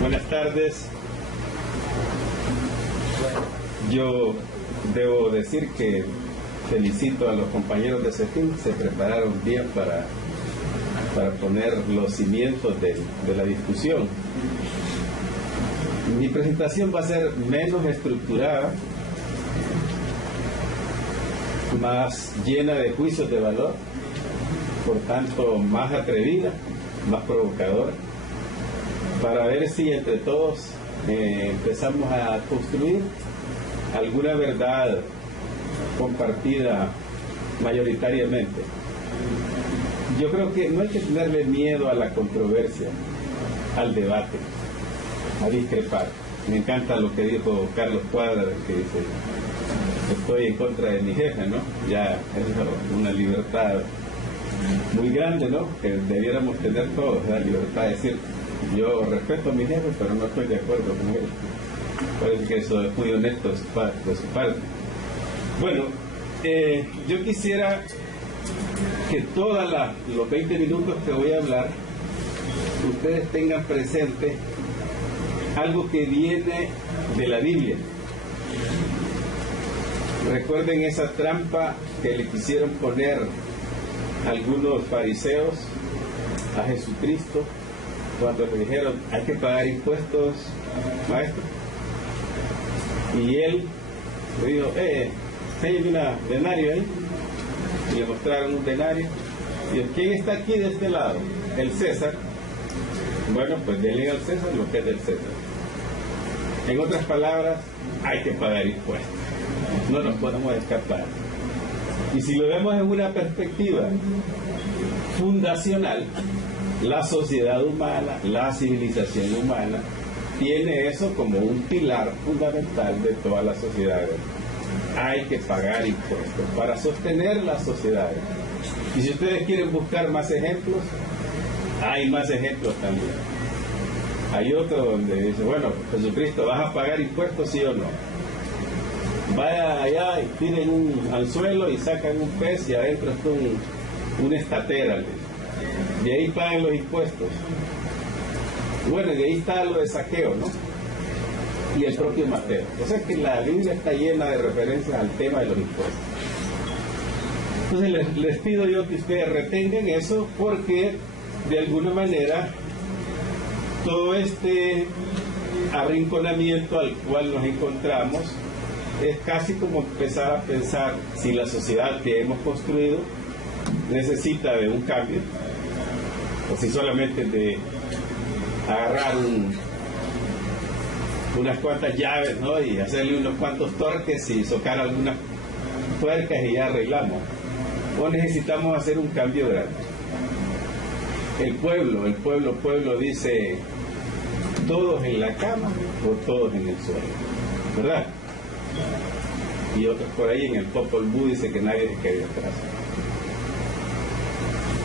Buenas tardes. Yo debo decir que felicito a los compañeros de CEFIN, se prepararon bien para poner los cimientos de la discusión. Mi presentación va a ser menos estructurada, más llena de juicios de valor, por tanto más atrevida, más provocadora, para ver si entre todos empezamos a construir alguna verdad compartida mayoritariamente. Yo creo que no hay que tenerle miedo a la controversia, al debate, a discrepar. Me encanta lo que dijo Carlos Cuadra, que dice: estoy en contra de mi jefe, ¿no? Ya es una libertad muy grande, ¿no? Que debiéramos tener todos, la libertad de decir: yo respeto a mi jefe, pero no estoy de acuerdo con él. Parece que eso es muy honesto de su parte. Bueno, yo quisiera que todos los 20 minutos que voy a hablar, ustedes tengan presente algo que viene de la Biblia. Recuerden esa trampa que le quisieron poner algunos fariseos a Jesucristo cuando le dijeron: hay que pagar impuestos, maestro. Y él le dijo: enséñame un denario ahí. Y le mostraron un denario. Y dijo: ¿quién está aquí de este lado? El César. Bueno, pues denle al César lo que es del César. En otras palabras, hay que pagar impuestos. No nos podemos escapar. Y si lo vemos en una perspectiva fundacional, la sociedad humana, la civilización humana, tiene eso como un pilar fundamental de todas las sociedades. Hay que pagar impuestos para sostener las sociedades. Y si ustedes quieren buscar más ejemplos, hay más ejemplos también. Hay otro donde dice: bueno, Jesucristo, ¿vas a pagar impuestos, sí o no? Vaya allá y tiren un anzuelo y sacan un pez y adentro está una estatera. De ahí pagan los impuestos. Bueno, de ahí está lo de saqueo, ¿no? Y el propio Mateo. O sea que la Biblia está llena de referencias al tema de los impuestos. Entonces les pido yo que ustedes retengan eso, porque de alguna manera todo este arrinconamiento al cual nos encontramos es casi como empezar a pensar si la sociedad que hemos construido necesita de un cambio, o si solamente de agarrar unas cuantas llaves, ¿no? Y hacerle unos cuantos torques y socar algunas tuercas y ya arreglamos. O necesitamos hacer un cambio grande. El pueblo dice: todos en la cama o todos en el suelo, ¿verdad? Y otros por ahí en el Popol Vuh dice que nadie se quede atrás.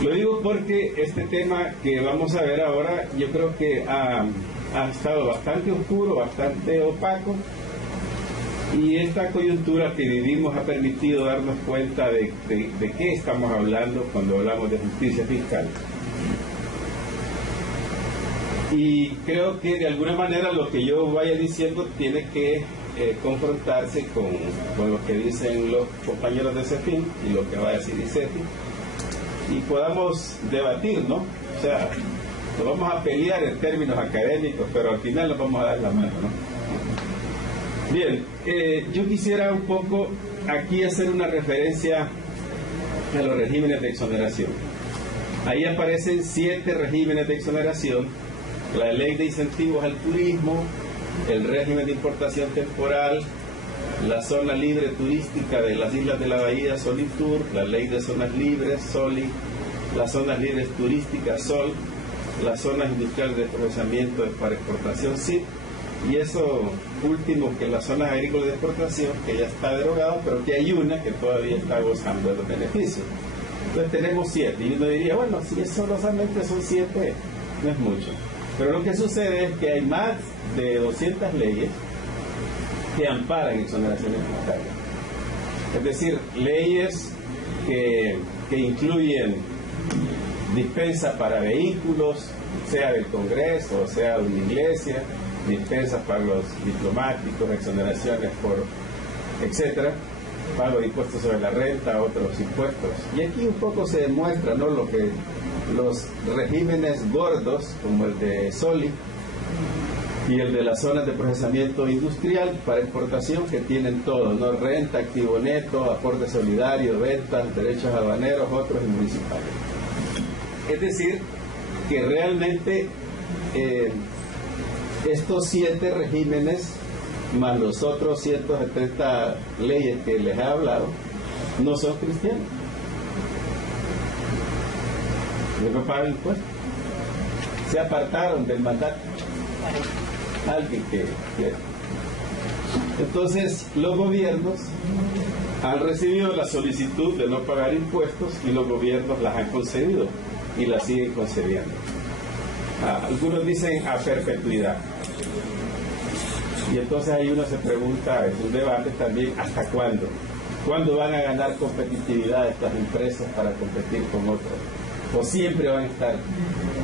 Lo digo porque este tema que vamos a ver ahora, yo creo que ha estado bastante oscuro, bastante opaco, y esta coyuntura que vivimos ha permitido darnos cuenta de qué estamos hablando cuando hablamos de justicia fiscal. Y creo que de alguna manera lo que yo vaya diciendo tiene que confrontarse con lo que dicen los compañeros de CEFIN y lo que va a decir ICEFI, y podamos debatir, ¿no? O sea, nos vamos a pelear en términos académicos, pero al final nos vamos a dar la mano, ¿no? Bien, yo quisiera un poco aquí hacer una referencia a los regímenes de exoneración. Ahí aparecen 7 regímenes de exoneración: la ley de incentivos al turismo, el régimen de importación temporal, la zona libre turística de las islas de la bahía, Solitur, la ley de zonas libres, SOLI, las zonas libres turísticas, SOL, las zonas industriales de procesamiento para exportación, SIP, y eso último, que las zonas agrícolas de exportación, que ya está derogado, pero que hay una que todavía está gozando de los beneficios. Entonces tenemos 7, y uno diría: bueno, si eso solamente son 7, no es mucho. Pero lo que sucede es que hay más de 200 leyes que amparan exoneraciones monetarias. Es decir, leyes que incluyen dispensa para vehículos, sea del Congreso o sea de una iglesia, dispensas para los diplomáticos, exoneraciones por etcétera, pago de impuestos sobre la renta, otros impuestos. Y aquí un poco se demuestra, ¿no?, lo que los regímenes gordos, como el de Soli y el de las zonas de procesamiento industrial para exportación, que tienen todo, ¿no?, renta, activo neto, aporte solidario, ventas, derechos aduaneros, otros y municipales. Es decir, que realmente estos 7 regímenes, más los otros 170 leyes que les he hablado, no son cristianos. Ellos no pagan impuestos. Se apartaron del mandato. Alguien que quiera. Entonces, los gobiernos han recibido la solicitud de no pagar impuestos y los gobiernos las han concedido y las siguen concediendo. Algunos dicen a perpetuidad. Y entonces ahí uno se pregunta, es un debate también, ¿hasta cuándo? ¿Cuándo van a ganar competitividad estas empresas para competir con otras? ¿O siempre van a estar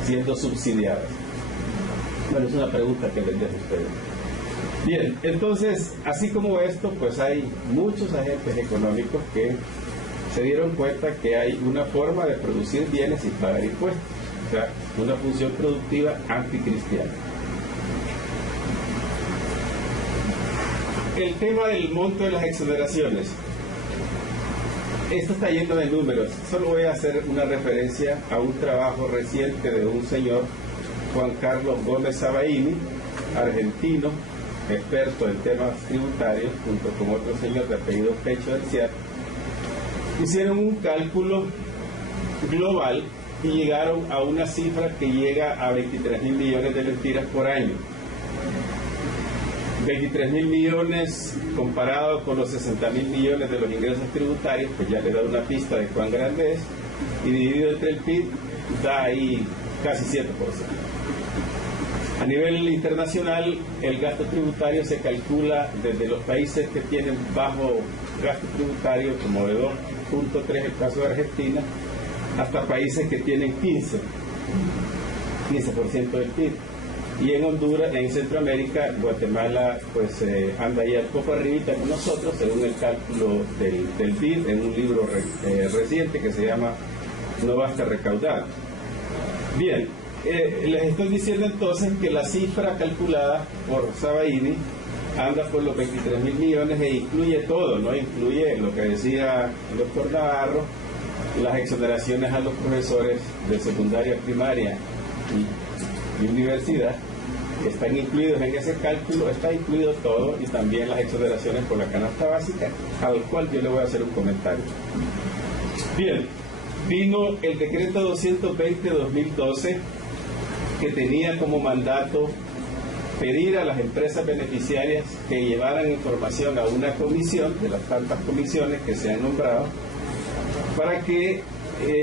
siendo subsidiadas? Bueno, es una pregunta que les dejo a ustedes. Bien, entonces, así como esto, pues hay muchos agentes económicos que se dieron cuenta que hay una forma de producir bienes sin pagar impuestos, o sea, una función productiva anticristiana. El tema del monto de las exoneraciones, esto está lleno de números. Solo voy a hacer una referencia a un trabajo reciente de un señor, Juan Carlos Gómez Sabaini, argentino, experto en temas tributarios, junto con otro señor de apellido Pecho del Ciar. Hicieron un cálculo global y llegaron a una cifra que llega a 23.000 millones de lempiras por año. 23.000 millones comparado con los 60.000 millones de los ingresos tributarios, pues ya le da una pista de cuán grande es, y dividido entre el PIB da ahí casi 7%. A nivel internacional, el gasto tributario se calcula desde los países que tienen bajo gasto tributario, como de 2.3 el caso de Argentina, hasta países que tienen 15% del PIB. Y en Honduras, en Centroamérica, Guatemala pues anda ahí un poco arribita con nosotros, según el cálculo del PIB, en un libro reciente que se llama No basta recaudar. Bien, les estoy diciendo entonces que la cifra calculada por Sabaini anda por los 23.000 millones e incluye todo, ¿no? Incluye lo que decía el doctor Navarro, las exoneraciones a los profesores de secundaria, primaria y universidad, que están incluidos en ese cálculo, está incluido todo, y también las exoneraciones por la canasta básica, al cual yo le voy a hacer un comentario. Bien, vino el decreto 220-2012, que tenía como mandato pedir a las empresas beneficiarias que llevaran información a una comisión, de las tantas comisiones que se han nombrado, para que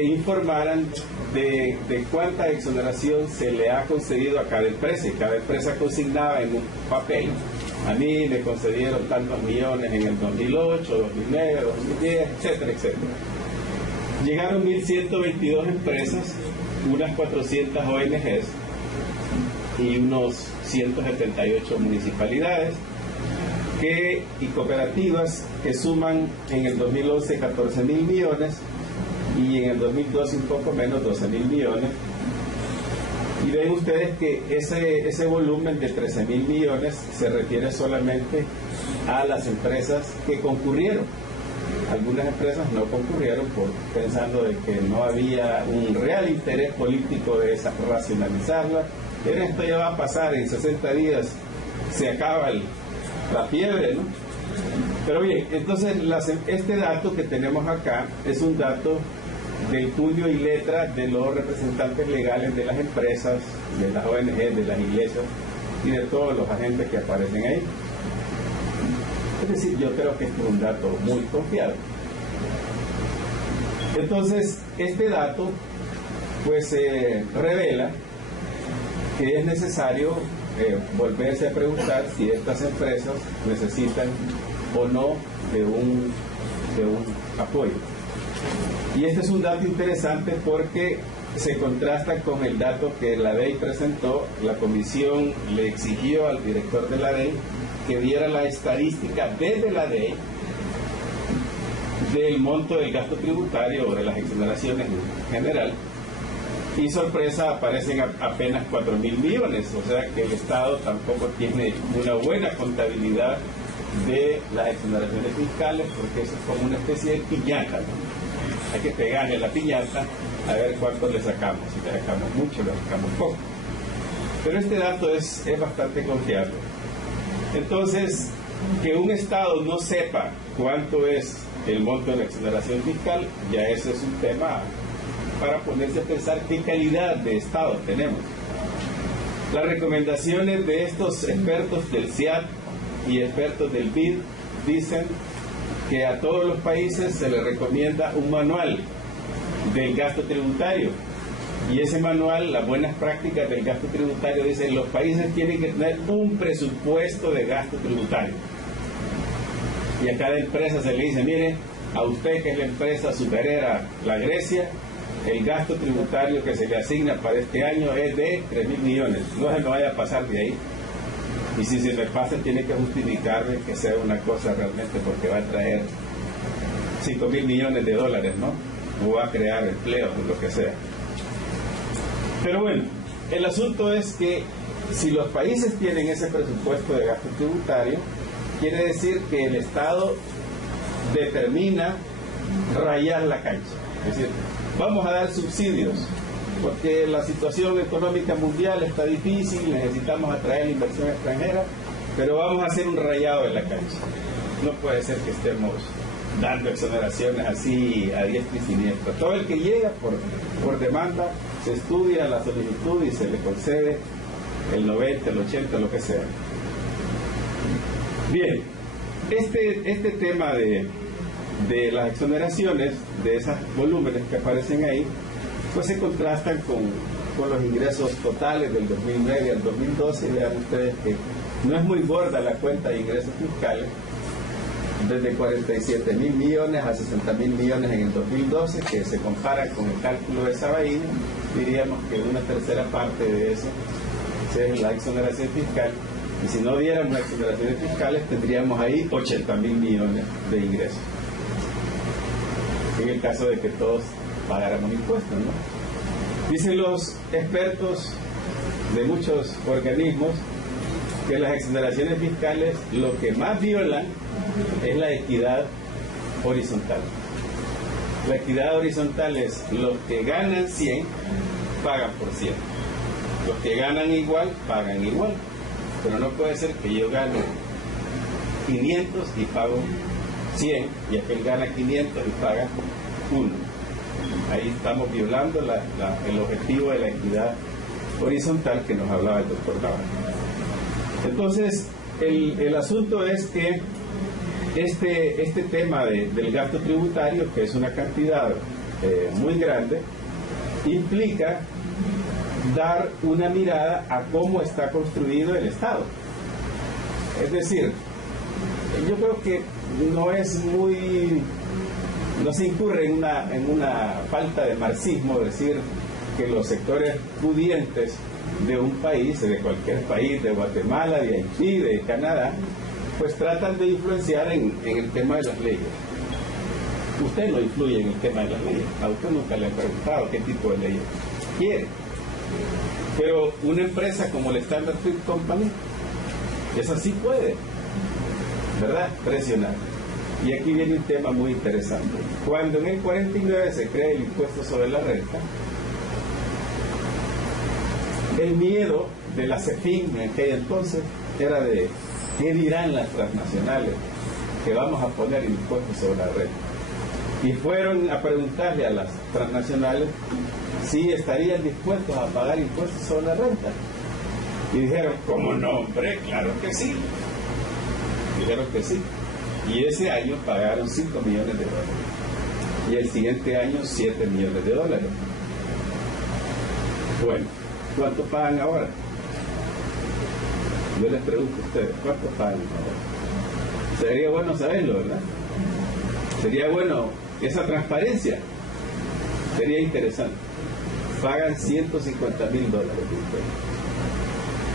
informaran de cuánta exoneración se le ha concedido a cada empresa, y cada empresa consignaba en un papel: a mí me concedieron tantos millones en el 2008, 2009, 2010, etcétera, etcétera. Llegaron 1.122 empresas, unas 400 ONGs y unos 178 municipalidades y cooperativas, que suman en el 2011 14.000 millones y en el 2012 un poco menos, 12.000 millones. Y ven ustedes que ese volumen de 13.000 millones se refiere solamente a las empresas que concurrieron. Algunas empresas no concurrieron pensando de que no había un real interés político de racionalizarla. Esto ya va a pasar, en 60 días se acaba la fiebre, ¿no? Pero bien, entonces este dato que tenemos acá es un dato del puño y letra de los representantes legales de las empresas, de las ONG, de las iglesias y de todos los agentes que aparecen ahí. Es decir, yo creo que este es un dato muy confiable. Entonces, este dato pues revela que es necesario volverse a preguntar si estas empresas necesitan o no de un apoyo. Y este es un dato interesante porque se contrasta con el dato que la DEI presentó. La comisión le exigió al director de la DEI que diera la estadística desde la DEI del monto del gasto tributario o de las exoneraciones en general. Y sorpresa, aparecen apenas 4.000 millones, o sea que el Estado tampoco tiene una buena contabilidad de las exoneraciones fiscales, porque eso es como una especie de piñata, ¿no? Hay que pegarle la piñata a ver cuánto le sacamos, si le sacamos mucho, le sacamos poco. Pero este dato es bastante confiable. Entonces, que un Estado no sepa cuánto es el monto de la exoneración fiscal, ya ese es un tema para ponerse a pensar qué calidad de Estado tenemos. Las recomendaciones de estos expertos del CIAT y expertos del BID dicen que a todos los países se les recomienda un manual del gasto tributario, y ese manual, las buenas prácticas del gasto tributario, dicen los países tienen que tener un presupuesto de gasto tributario, y a cada empresa se le dice, mire, a usted que es la empresa superera, la Grecia, el gasto tributario que se le asigna para este año es de 3.000 millones, no se me vaya a pasar de ahí. Y si se me pasa, tiene que justificarme que sea una cosa realmente porque va a traer 5.000 millones de dólares, ¿no? O va a crear empleos o lo que sea. Pero bueno, el asunto es que si los países tienen ese presupuesto de gasto tributario, quiere decir que el Estado determina rayar la cancha. Es decir, vamos a dar subsidios porque la situación económica mundial está difícil, necesitamos atraer inversión extranjera, pero vamos a hacer un rayado en la cancha. No puede ser que estemos dando exoneraciones así a diestra y siniestra. Todo el que llega por demanda, se estudia la solicitud y se le concede el 90, el 80, lo que sea. Bien, este tema de las exoneraciones, de esos volúmenes que aparecen ahí, pues se contrastan con los ingresos totales del 2009 al 2012. Vean ustedes que no es muy gorda la cuenta de ingresos fiscales, desde 47.000 millones a 60.000 millones en el 2012, que se compara con el cálculo de Sabaini, diríamos que una tercera parte de eso es la exoneración fiscal, y si no diéramos exoneraciones fiscales tendríamos ahí 80.000 millones de ingresos, en el caso de que todos pagáramos impuestos, ¿no? Dicen los expertos de muchos organismos que las exoneraciones fiscales lo que más violan es la equidad horizontal. La equidad horizontal es los que ganan 100 pagan por 100, los que ganan igual pagan igual, pero no puede ser que yo gane 500 y pago 100 y aquel gana 500 y paga 1. Ahí estamos violando el objetivo de la equidad horizontal que nos hablaba el doctor Navarro. Entonces, el asunto es que este tema del gasto tributario, que es una cantidad muy grande, implica dar una mirada a cómo está construido el Estado. Es decir, yo creo que no se incurre en una falta de marxismo decir que los sectores pudientes de un país, de cualquier país, de Guatemala, de Haití, de Canadá, pues tratan de influenciar en el tema de las leyes. Usted no influye en el tema de las leyes, a usted nunca le han preguntado qué tipo de leyes quiere. Pero una empresa como la Standard Fruit Company, esa sí puede, ¿verdad?, presionar. Y aquí viene un tema muy interesante. Cuando en el 49 se crea el impuesto sobre la renta, el miedo de la CEFIN en aquel entonces era de ¿qué dirán las transnacionales que vamos a poner el impuesto sobre la renta? Y fueron a preguntarle a las transnacionales si estarían dispuestos a pagar impuestos sobre la renta. Y dijeron, ¿cómo no, hombre? Claro que sí. Dijeron que sí. Y ese año pagaron 5 millones de dólares. Y el siguiente año 7 millones de dólares. Bueno, ¿cuánto pagan ahora? Yo les pregunto a ustedes, ¿cuánto pagan ahora? Sería bueno saberlo, ¿verdad? Sería bueno esa transparencia. sería interesante, pagan $150,000 de impuestos,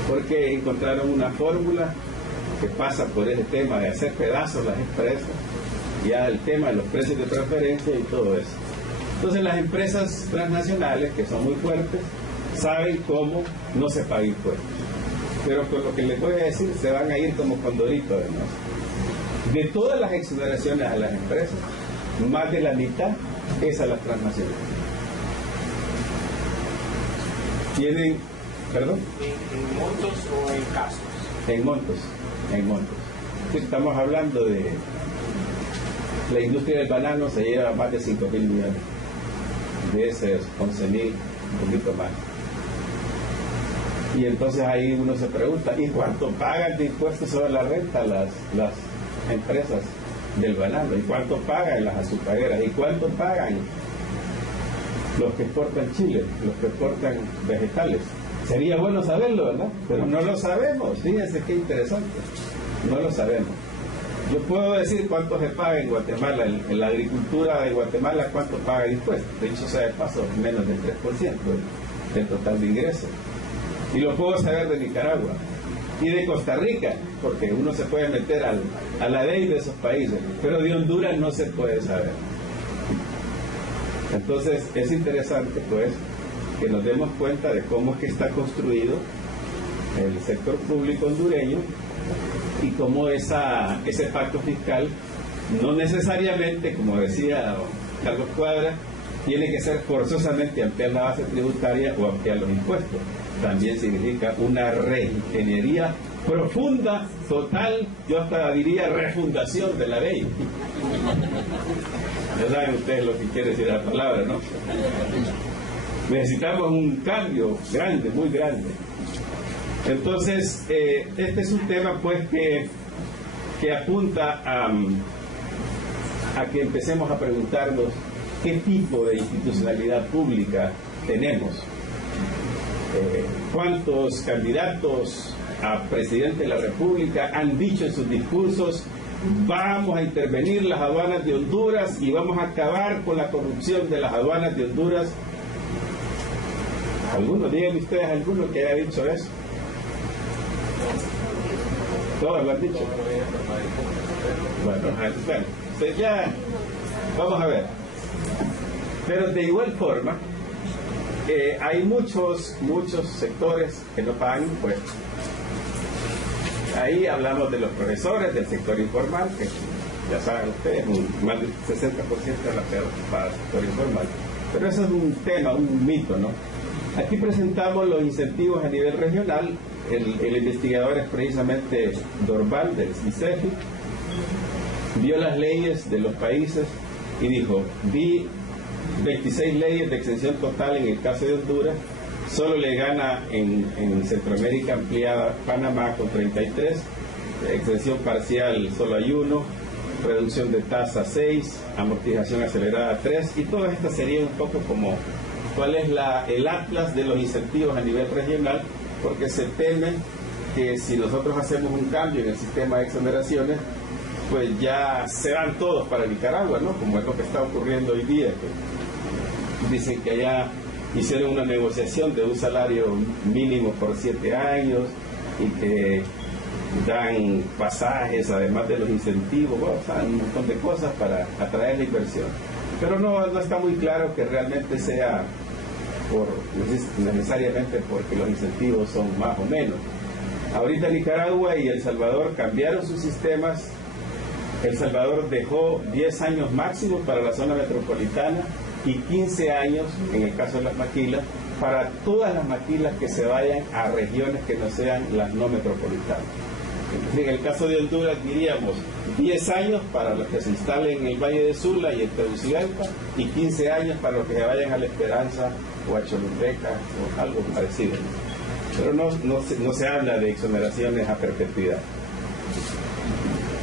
porque encontraron una fórmula que pasa por ese tema de hacer pedazos las empresas, ya el tema de los precios de preferencia y todo eso. Entonces las empresas transnacionales, que son muy fuertes, saben cómo no se paga impuestos. Pero con lo que les voy a decir, se van a ir como condorito además. De todas las exoneraciones a las empresas, más de la mitad es a las transnacionales. Tienen, ¿perdón? ¿En montos o en casos? En montos, en montos. Estamos hablando de la industria del banano, se lleva más de 5.000 millones. De esos 11.000, un poquito más. Y entonces ahí uno se pregunta, ¿y cuánto pagan de impuestos sobre la renta las empresas del banano? ¿Y cuánto pagan las azucareras? ¿Y cuánto pagan los que exportan chile, los que exportan vegetales? Sería bueno saberlo, ¿verdad? Pero no lo sabemos. Fíjense qué interesante. No lo sabemos. Yo puedo decir cuánto se paga en Guatemala, en la agricultura de Guatemala, cuánto paga de impuestos. De hecho, sea de paso, menos del 3% del total de ingresos. Y lo puedo saber de Nicaragua y de Costa Rica, porque uno se puede meter a la ley de esos países, pero de Honduras no se puede saber. Entonces es interesante pues que nos demos cuenta de cómo es que está construido el sector público hondureño y cómo ese pacto fiscal no necesariamente, como decía Carlos Cuadra, tiene que ser forzosamente ampliar la base tributaria o ampliar los impuestos. También significa una reingeniería profunda, total, yo hasta diría refundación de la ley. Ya saben ustedes lo que quiere decir la palabra, ¿no? Necesitamos un cambio grande, muy grande. Entonces, este es un tema pues que apunta a que empecemos a preguntarnos qué tipo de institucionalidad pública tenemos. ¿Cuántos candidatos a presidente de la República han dicho en sus discursos: vamos a intervenir las aduanas de Honduras y vamos a acabar con la corrupción de las aduanas de Honduras? ¿Algunos? Díganme ustedes alguno que haya dicho eso. Todos lo han dicho. Bueno, pues ya vamos a ver. Pero de igual forma, hay muchos sectores que no pagan impuestos. Ahí hablamos de los profesores del sector informal, que ya saben ustedes, más del 60% de la para el sector informal. Pero eso es un tema, un mito, ¿no? Aquí presentamos los incentivos a nivel regional. El investigador es precisamente Dorval, del CICEFI. Vio las leyes de los países y dijo: vi 26 leyes de exención total en el caso de Honduras, solo le gana en Centroamérica ampliada Panamá con 33, exención parcial solo hay 1, reducción de tasa 6, amortización acelerada 3, y todas estas serían un poco como cuál es el atlas de los incentivos a nivel regional, porque se teme que si nosotros hacemos un cambio en el sistema de exoneraciones, pues ya se van todos para Nicaragua, ¿no? Como es lo que está ocurriendo hoy día, que dicen que allá hicieron una negociación de un salario mínimo por 7 años y que dan pasajes además de los incentivos, bueno, o sea, un montón de cosas para atraer la inversión. Pero no está muy claro que realmente sea necesariamente porque los incentivos son más o menos. Ahorita Nicaragua y El Salvador cambiaron sus sistemas. El Salvador dejó 10 años máximo para la zona metropolitana y 15 años, en el caso de las maquilas, para todas las maquilas que se vayan a regiones que no sean las no metropolitanas. En el caso de Honduras diríamos 10 años para los que se instalen en el Valle de Sula y en Tegucigalpa y 15 años para los que se vayan a La Esperanza o a Choluteca o algo parecido. Pero no se habla de exoneraciones a perpetuidad.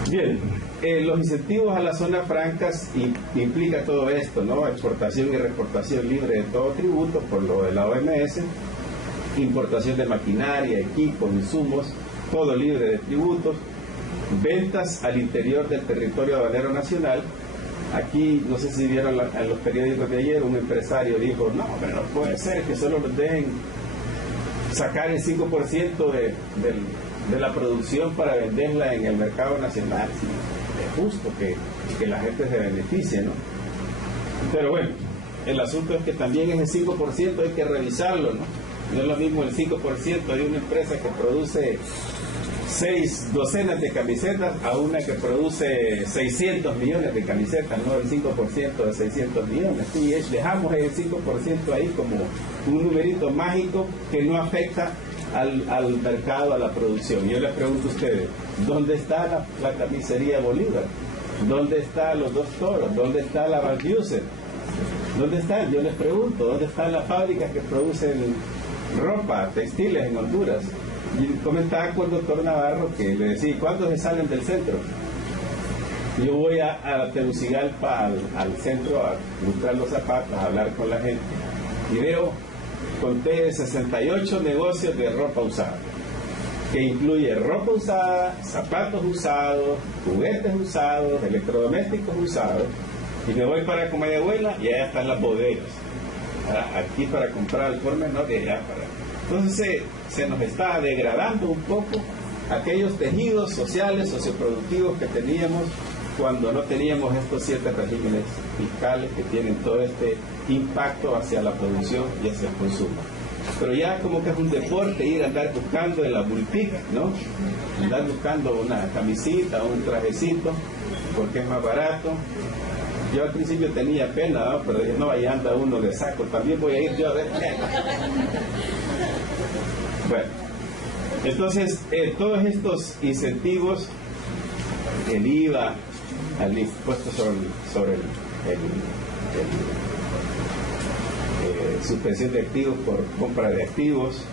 Bien, los incentivos a las zonas francas implica todo esto, ¿no? Exportación y reexportación libre de todo tributo por lo de la OMS, importación de maquinaria, equipos, insumos, todo libre de tributos, ventas al interior del territorio aduanero nacional Aquí, no sé si vieron en los periódicos de ayer, un empresario dijo, no, pero no puede ser que solo nos dejen sacar el 5% de la producción para venderla en el mercado nacional. Sí, es justo que la gente se beneficie, ¿no? Pero bueno, el asunto es que también ese 5% hay que revisarlo, ¿no? No es lo mismo el 5% de una empresa que produce 6 docenas de camisetas a una que produce 600 millones de camisetas, no el 5% de 600 millones. Sí, dejamos el 5% ahí como un numerito mágico que no afecta al mercado, a la producción. Yo les pregunto a ustedes, ¿dónde está la camisería Bolívar? ¿Dónde están los Dos Toros? ¿Dónde está la Van Heusen? ¿Dónde están? Yo les pregunto, ¿dónde están las fábricas que producen ropa, textiles en Honduras? Y comentaba con el doctor Navarro que le decía, ¿cuántos se salen del centro? Yo voy a Tegucigalpa, al centro, a buscar los zapatos, a hablar con la gente, y veo, conté 68 negocios de ropa usada, que incluye ropa usada, zapatos usados, juguetes usados, electrodomésticos usados, y me voy para Comayagüela y allá están las bodegas, aquí para comprar al por menor y allá para... Entonces se nos está degradando un poco aquellos tejidos sociales, socioproductivos que teníamos cuando no teníamos estos 7 regímenes fiscales que tienen todo este impacto hacia la producción y hacia el consumo. Pero ya como que es un deporte ir a andar buscando en la bultica, ¿no? Andar buscando una camisita, un trajecito, porque es más barato. Yo al principio tenía pena, ¿no? Pero dije, no, ahí anda uno de saco, también voy a ir yo a ver. Bueno, entonces todos estos incentivos, el IVA, el impuesto sobre suspensión de activos por compra de activos,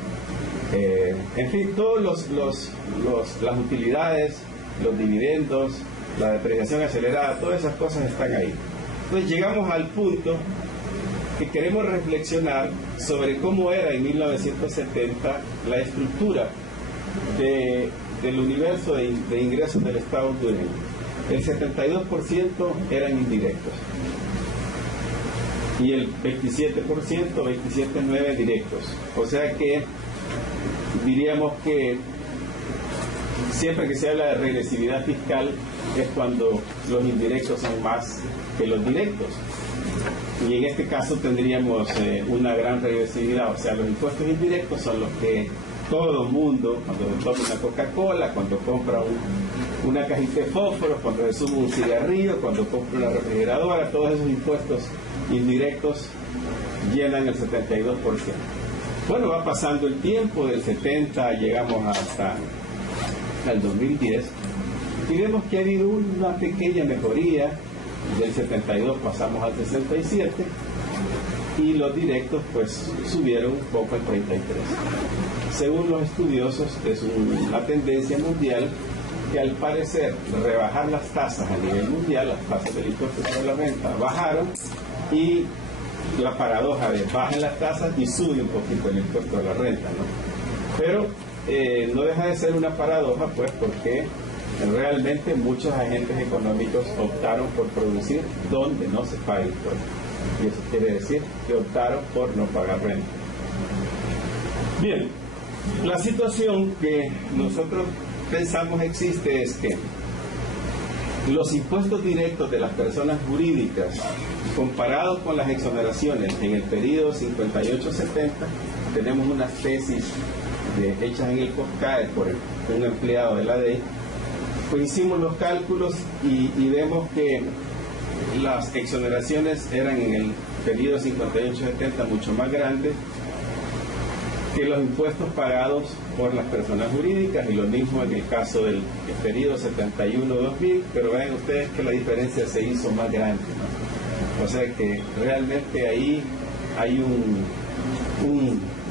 en fin, todos las utilidades, los dividendos, la depreciación acelerada, todas esas cosas están ahí. Entonces llegamos al punto que queremos reflexionar sobre cómo era en 1970 la estructura del universo de ingresos del Estado hondureño. El 72% eran indirectos y el 27%, 27,9% directos. O sea que diríamos que siempre que se habla de regresividad fiscal es cuando los indirectos son más que los directos. Y en este caso tendríamos una gran regresividad, o sea, los impuestos indirectos son los que todo el mundo, cuando toma una Coca-Cola, cuando compra una cajita de fósforos, cuando se suma un cigarrillo, cuando compra una refrigeradora, todos esos impuestos indirectos llenan el 72%. Bueno, va pasando el tiempo, del 70 llegamos hasta el 2010 y vemos que ha habido una pequeña mejoría. Del 72 pasamos al 67 y los directos pues subieron un poco al 33. Según los estudiosos es una tendencia mundial que al parecer rebajar las tasas a nivel mundial, las tasas del impuesto sobre la renta bajaron y la paradoja de bajan las tasas y sube un poquito el impuesto de la renta, ¿no? Pero no deja de ser una paradoja pues porque realmente muchos agentes económicos optaron por producir donde no se paga impuesto. Y eso quiere decir que optaron por no pagar renta. Bien, la situación que nosotros pensamos existe es que los impuestos directos de las personas jurídicas comparados con las exoneraciones en el periodo 58-70, tenemos unas tesis hechas en el COSCAE por un empleado de la DEI. Pues hicimos los cálculos y vemos que las exoneraciones eran en el periodo 58-70 mucho más grandes que los impuestos pagados por las personas jurídicas y lo mismo en el caso del periodo 71-2000, pero vean ustedes que la diferencia se hizo más grande, ¿no? O sea que realmente ahí hay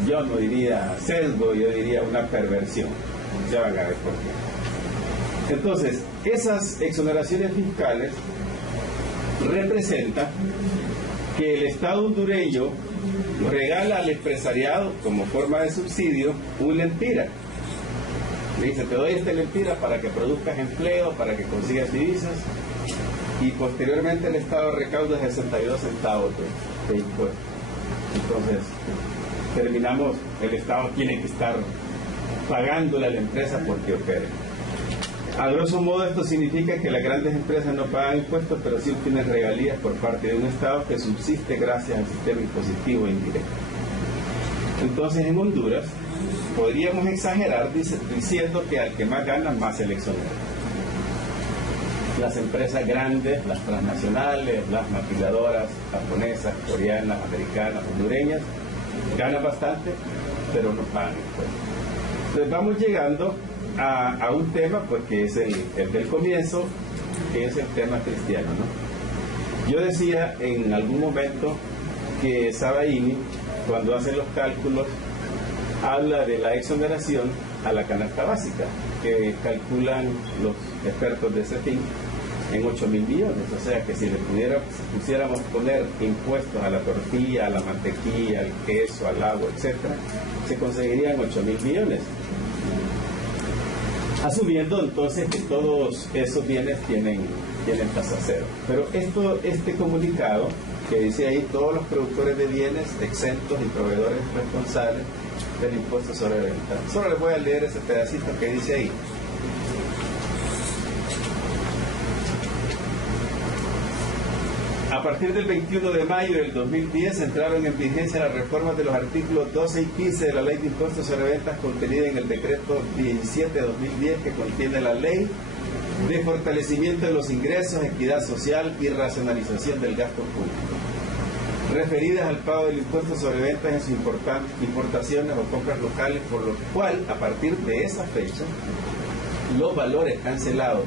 yo no diría sesgo, yo diría una perversión. Ya van a ver por qué. Entonces, esas exoneraciones fiscales representan que el Estado hondureño regala al empresariado como forma de subsidio un lempira. Le dice, te doy este lempira para que produzcas empleo, para que consigas divisas. y posteriormente el Estado recauda 62 centavos de impuestos. Entonces, terminamos, el Estado tiene que estar pagándole a la empresa porque opere. A grosso modo, esto significa que las grandes empresas no pagan impuestos, pero sí obtienen regalías por parte de un Estado que subsiste gracias al sistema impositivo indirecto. Entonces, en Honduras, podríamos exagerar diciendo que al que más gana, más se le exonera. Las empresas grandes, las transnacionales, las maquiladoras japonesas, coreanas, americanas, hondureñas, ganan bastante, pero no pagan impuestos. Entonces vamos llegando a un tema, pues, que es el del comienzo, que es el tema cristiano, ¿no? Yo decía en algún momento que Sabaini, cuando hace los cálculos, habla de la exoneración a la canasta básica, que calculan los expertos de CEFIN en 8.000 millones. O sea que si le pusiéramos poner impuestos a la tortilla, a la mantequilla, al queso, al agua, etcétera, se conseguirían 8.000 millones. Asumiendo entonces que todos esos bienes tienen tasa cero. Pero este comunicado que dice ahí, todos los productores de bienes exentos y proveedores responsables del impuesto sobre venta. Solo les voy a leer ese pedacito que dice ahí. A partir del 21 de mayo del 2010 entraron en vigencia las reformas de los artículos 12 y 15 de la Ley de Impuestos sobre Ventas contenida en el decreto 17 de 2010, que contiene la Ley de Fortalecimiento de los Ingresos, Equidad Social y Racionalización del Gasto Público, referidas al pago del impuesto sobre ventas en sus importaciones o compras locales, por lo cual, a partir de esa fecha, los valores cancelados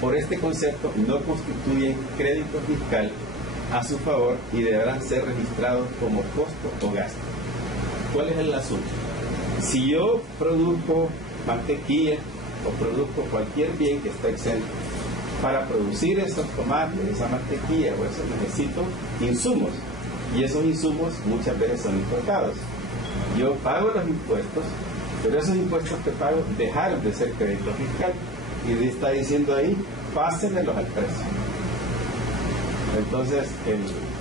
por este concepto no constituyen crédito fiscal a su favor y deberán ser registrados como costo o gasto. ¿Cuál es el asunto? Si yo produzco mantequilla o produzco cualquier bien que está exento, para producir esos tomates, esa mantequilla o eso necesito insumos, y esos insumos muchas veces son importados. Yo pago los impuestos, pero esos impuestos que pago dejaron de ser crédito fiscal, y está diciendo ahí, pásenmelos al precio. Entonces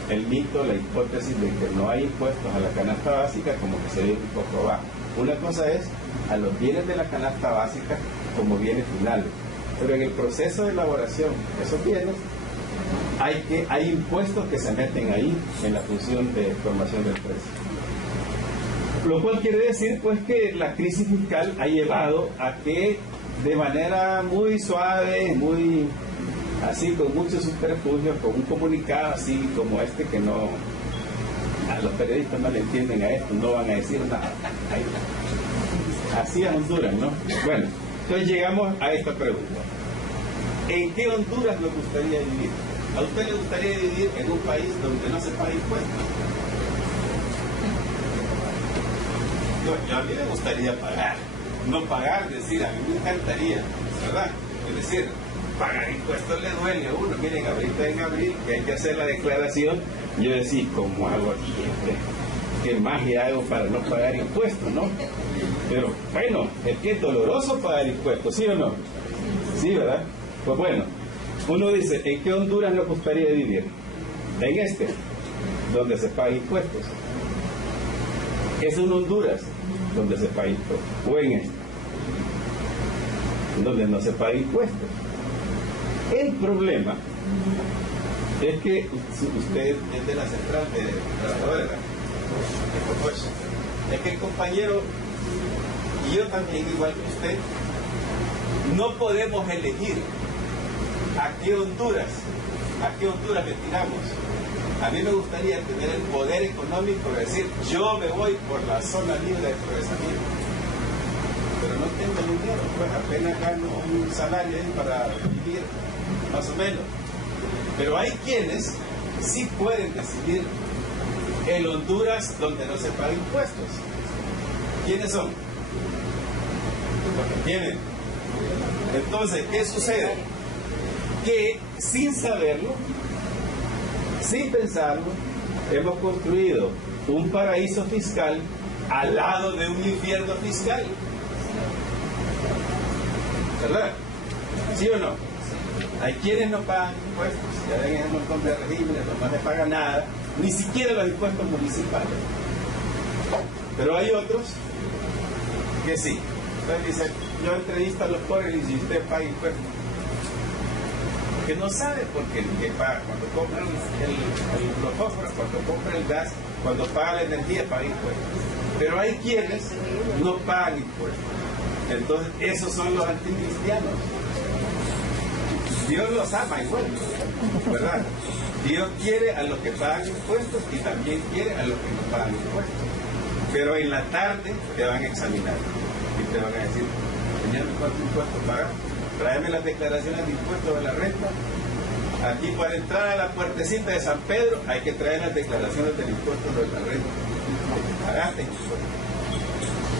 el mito, la hipótesis de que no hay impuestos a la canasta básica como que se ve un poco bajo. Una cosa es a los bienes de la canasta básica como bienes finales, pero en el proceso de elaboración de esos bienes hay impuestos que se meten ahí en la función de formación del precio. Lo cual quiere decir pues que la crisis fiscal ha llevado a que de manera muy suave, muy así, con mucho subterfugio, con un comunicado así como este, que no, a los periodistas no le entienden a esto, no van a decir nada. Así es Honduras, ¿no? Bueno, entonces llegamos a esta pregunta. ¿En qué Honduras nos gustaría vivir? ¿A usted le gustaría vivir en un país donde no se paga impuestos? Yo a mí me gustaría pagar. No pagar, decir, a mí me encantaría, ¿verdad? Es decir, pagar impuestos le duele a uno. Miren, ahorita en abril, que hay que hacer la declaración, yo decía, ¿cómo hago aquí? ¿Qué magia hago para no pagar impuestos, no? Pero bueno, es que es doloroso pagar impuestos, ¿sí o no? Sí, ¿verdad? Pues bueno, uno dice, ¿en qué Honduras nos gustaría vivir? En este, donde se paga impuestos. Es un Honduras donde se paga impuestos, o en este, donde no se paga impuestos. El problema es que usted es de la central de trabajadores, es que el compañero y yo también, igual que usted, no podemos elegir a qué Honduras le tiramos. A mí me gustaría tener el poder económico de decir, yo me voy por la zona libre de progresamiento, pero no tengo dinero, pues apenas gano un salario para vivir, más o menos. Pero hay quienes sí pueden decidir el Honduras donde no se pagan impuestos. ¿Quiénes son? Los que tienen. Entonces, ¿qué sucede? Que sin saberlo, sin pensarlo, hemos construido un paraíso fiscal al lado de un infierno fiscal. ¿Verdad? ¿Sí o no? Hay quienes no pagan impuestos, ya ven un montón de regímenes, no se paga nada, ni siquiera los impuestos municipales. Pero hay otros que sí. Entonces dice, yo entrevisto a los pobres y si usted paga impuestos, que no sabe porque que paga cuando compra los fósforos, cuando compra el gas, cuando paga la energía, paga impuestos. Pero hay quienes no pagan impuestos. Entonces, esos son los anticristianos. Dios los ama igual, ¿verdad? Dios quiere a los que pagan impuestos y también quiere a los que no pagan impuestos. Pero en la tarde te van a examinar y te van a decir, señor, ¿cuántos impuestos pagas? Tráeme las declaraciones de impuestos de la renta. Aquí para entrar a la puertecita de San Pedro hay que traer las declaraciones del impuesto de la renta. Pagaste impuestos.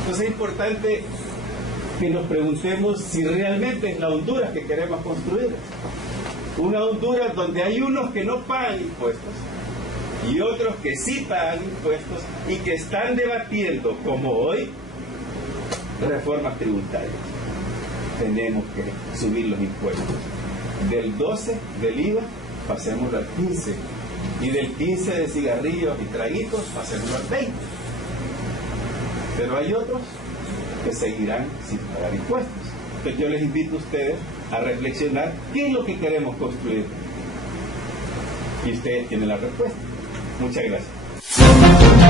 Entonces es importante que nos preguntemos si realmente es la Honduras que queremos construir. Una Honduras donde hay unos que no pagan impuestos y otros que sí pagan impuestos y que están debatiendo, como hoy, reformas tributarias. Tenemos que subir los impuestos. Del 12 del IVA pasemos al 15 y del 15 de cigarrillos y traguitos pasemos al 20. Pero hay otros que seguirán sin pagar impuestos. Entonces yo les invito a ustedes a reflexionar qué es lo que queremos construir. Y ustedes tienen la respuesta. Muchas gracias.